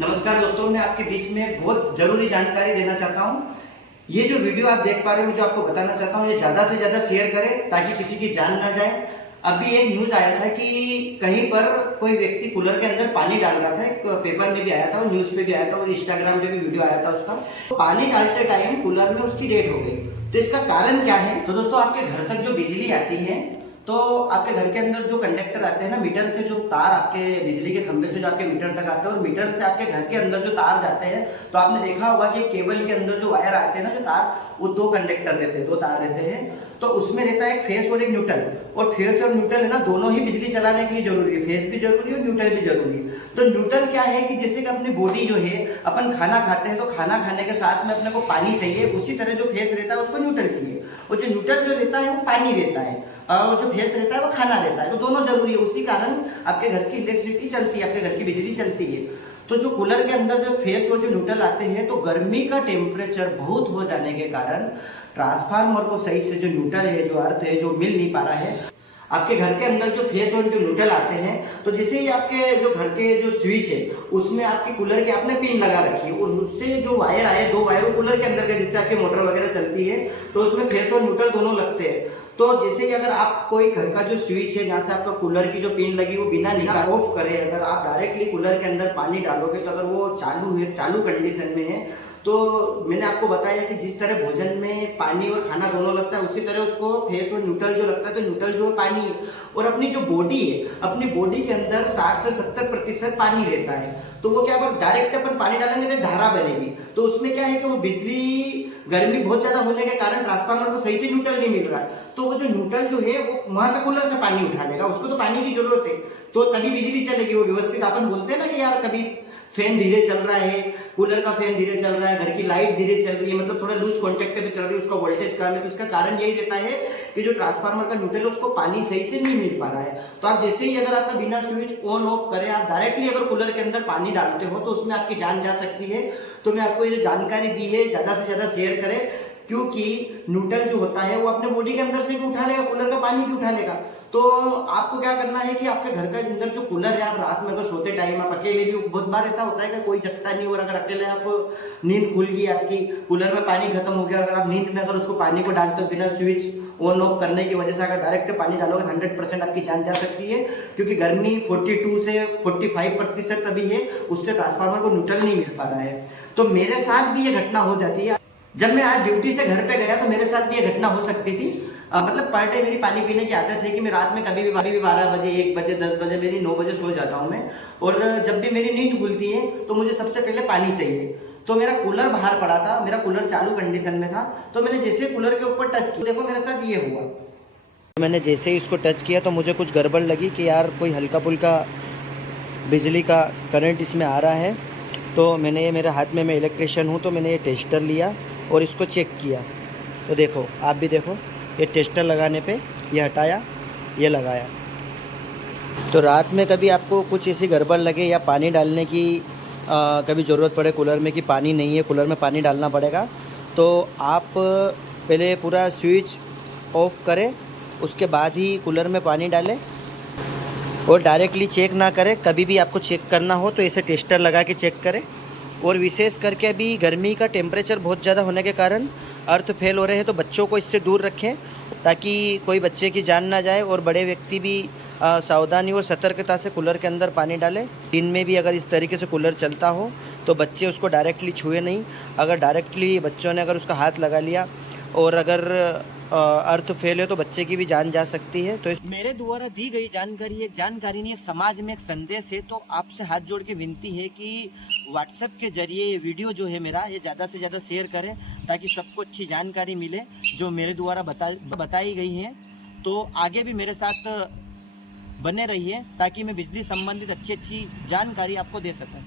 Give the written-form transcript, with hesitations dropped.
नमस्कार दोस्तों, मैं आपके बीच में बहुत ज़रूरी जानकारी देना चाहता हूँ। ये जो वीडियो आप देख पा रहे हो, जो आपको बताना चाहता हूँ, ये ज़्यादा से ज़्यादा शेयर करें ताकि किसी की जान ना जाए। अभी एक न्यूज़ आया था कि कहीं पर कोई व्यक्ति कूलर के अंदर पानी डाल रहा था। एक पेपर में भी आया था और न्यूज़ पे भी आया था और इंस्टाग्राम पे भी वीडियो आया था उसका। तो पानी डालते टाइम कूलर में उसकी डेथ हो गई। तो इसका कारण क्या है? तो दोस्तों, आपके घर तक जो बिजली आती है, तो आपके घर के अंदर जो कंडक्टर आते हैं ना, मीटर से जो तार आपके बिजली के खंभे से जो आपके मीटर तक आते हैं और मीटर से आपके घर के अंदर जो तार जाते हैं, तो आपने देखा होगा कि केबल के अंदर जो वायर आते हैं ना, जो तार, वो दो कंडक्टर रहते हैं, दो तार रहते हैं। तो उसमें रहता है एक फेस और एक न्यूट्रल। और फेस और न्यूट्रल है ना, दोनों ही बिजली चलाने के लिए जरूरी है। फेस भी जरूरी है और न्यूट्रल भी जरूरी है। तो न्यूट्रल क्या है कि जैसे कि अपनी बॉडी जो है, अपन खाना खाते हैं तो खाना खाने के साथ में अपने को पानी चाहिए, उसी तरह जो फेस रहता है उसको न्यूट्रल चाहिए। और जो न्यूट्रल जो रहता है वो पानी रहता है और जो फेस रहता है वो खाना रहता है। तो दोनों जरूरी है, उसी कारण आपके घर की इलेक्ट्रिसिटी चलती है, आपके घर की बिजली चलती है। तो जो कूलर के अंदर जो फेस और जो न्यूट्रल आते हैं, तो गर्मी का टेम्परेचर बहुत हो जाने के कारण ट्रांसफार्मर को सही से जो न्यूट्रल है, जो अर्थ है, जो मिल नहीं पा रहा है। आपके घर के अंदर जो फेस और जो न्यूट्रल आते हैं, तो जैसे ही आपके जो घर के जो स्विच है उसमें आपके कूलर की आपने पिन लगा रखी है और उससे जो वायर आए, दो वायर कूलर के अंदर के, जिससे आपकी मोटर वगैरह चलती है, तो उसमें फेस और न्यूट्रल दोनों लगते हैं। तो जैसे ही अगर आप कोई घर का जो स्विच है, जहाँ से आपका कूलर की जो पिन लगी वो बिना निकाल ऑफ करे, अगर आप डायरेक्टली कूलर के अंदर पानी डालोगे, तो अगर वो चालू है, चालू कंडीशन में है, तो मैंने आपको बताया कि जिस तरह भोजन में पानी और खाना दोनों लगता है, उसी तरह उसको फेस और न्यूट्रल जो लगता है। तो न्यूट्रल जो है पानी है और अपनी जो बॉडी है, अपनी बॉडी के अंदर 60 से 70% पानी रहता है। तो वो क्या, अगर डायरेक्ट अपन पानी डालेंगे तो धारा बनेगी। तो उसमें क्या है कि वो बिजली, गर्मी बहुत ज़्यादा होने के कारण ट्रांसफार्मर को सही से न्यूट्रल नहीं मिल रहा है। तो वो जो न्यूट्रल जो है वो वहाँ से कूलर से पानी उठा लेगा, उसको तो पानी की जरूरत है, तो तभी बिजली चलेगी वो व्यवस्थित। अपन बोलते हैं ना कि यार कभी फैन धीरे चल रहा है, कूलर का फैन धीरे चल रहा है, घर की लाइट धीरे चल रही है, मतलब थोड़ा लूज कॉन्टेक्ट पे चल रही है, उसका वोल्टेज कम है। तो इसका कारण यही रहता है कि जो ट्रांसफार्मर का न्यूट्रल है उसको पानी सही से नहीं मिल पा रहा है। तो आप जैसे ही अगर आपका बिना स्विच ऑन ऑफ करें, आप डायरेक्टली अगर कूलर के अंदर पानी डालते हो, तो उसमें आपकी जान जा सकती है। तो मैं आपको ये जो जानकारी दी है, ज़्यादा से ज़्यादा शेयर करें, क्योंकि न्यूट्रल जो होता है वो अपने बॉडी के अंदर से भी उठा लेगा, कूलर का पानी भी उठा लेगा। तो आपको क्या करना है कि आपके घर के अंदर जो कूलर है, आप रात में अगर सोते टाइम आप अकेले भी, बहुत बार ऐसा होता है कि कोई जगता नहीं, और अगर अकेले आपको नींद खुल गई, आपकी कूलर में पानी खत्म हो गया, अगर आप नींद में अगर उसको पानी को डालते हो बिना स्विच ऑन ऑफ करने की वजह से, अगर डायरेक्ट पानी डालोगे 100% आपकी जान जा सकती है। क्योंकि गर्मी 42 से 45% अभी है, उससे ट्रांसफार्मर को न्यूट्रल नहीं मिल पा रहा है। तो मेरे साथ भी ये घटना हो जाती है। जब मैं आज ड्यूटी से घर पे गया तो मेरे साथ भी ये घटना हो सकती थी। मतलब पर डे मेरी पानी पीने की आदत है कि मैं रात में कभी भी 12 बजे, 1 बजे, 10 बजे, मेरी 9 बजे सो जाता हूँ मैं। और जब भी मेरी नींद खुलती है तो मुझे सबसे पहले पानी चाहिए। तो मेरा कूलर बाहर पड़ा था, मेरा कूलर चालू कंडीशन में था, तो मैंने जैसे कूलर के ऊपर टच किया, देखो मेरे साथ ये हुआ। मैंने जैसे ही इसको टच किया तो मुझे कुछ गड़बड़ लगी कि यार कोई हल्का फुल्का बिजली का करंट इसमें आ रहा है। तो मैंने ये, मेरे हाथ में, मैं इलेक्ट्रिशियन हूँ, तो मैंने ये टेस्टर लिया और इसको चेक किया। तो देखो, आप भी देखो, ये टेस्टर लगाने पे ये हटाया, ये लगाया। तो रात में कभी आपको कुछ ऐसी गड़बड़ लगे या पानी डालने की कभी ज़रूरत पड़े कूलर में, कि पानी नहीं है, कूलर में पानी डालना पड़ेगा, तो आप पहले पूरा स्विच ऑफ करें, उसके बाद ही कूलर में पानी डालें और डायरेक्टली चेक ना करें। कभी भी आपको चेक करना हो तो ऐसे टेस्टर लगा के चेक करें। और विशेष करके अभी गर्मी का टेम्परेचर बहुत ज़्यादा होने के कारण अर्थ फेल हो रहे हैं, तो बच्चों को इससे दूर रखें ताकि कोई बच्चे की जान ना जाए। और बड़े व्यक्ति भी सावधानी और सतर्कता से कूलर के अंदर पानी डालें। दिन में भी अगर इस तरीके से कूलर चलता हो तो बच्चे उसको डायरेक्टली छुए नहीं। अगर डायरेक्टली बच्चों ने अगर उसका हाथ लगा लिया और अगर अर्थ फेल है तो बच्चे की भी जान जा सकती है। तो मेरे द्वारा दी गई जानकारी एक जानकारी नहीं, एक समाज में एक संदेश है। तो आपसे हाथ जोड़ के विनती है कि व्हाट्सएप के जरिए ये वीडियो जो है मेरा, ये ज़्यादा से ज़्यादा शेयर करें ताकि सबको अच्छी जानकारी मिले जो मेरे द्वारा बताई गई है। तो आगे भी मेरे साथ बने रहिए ताकि मैं बिजली संबंधित अच्छी अच्छी जानकारी आपको दे सकूं।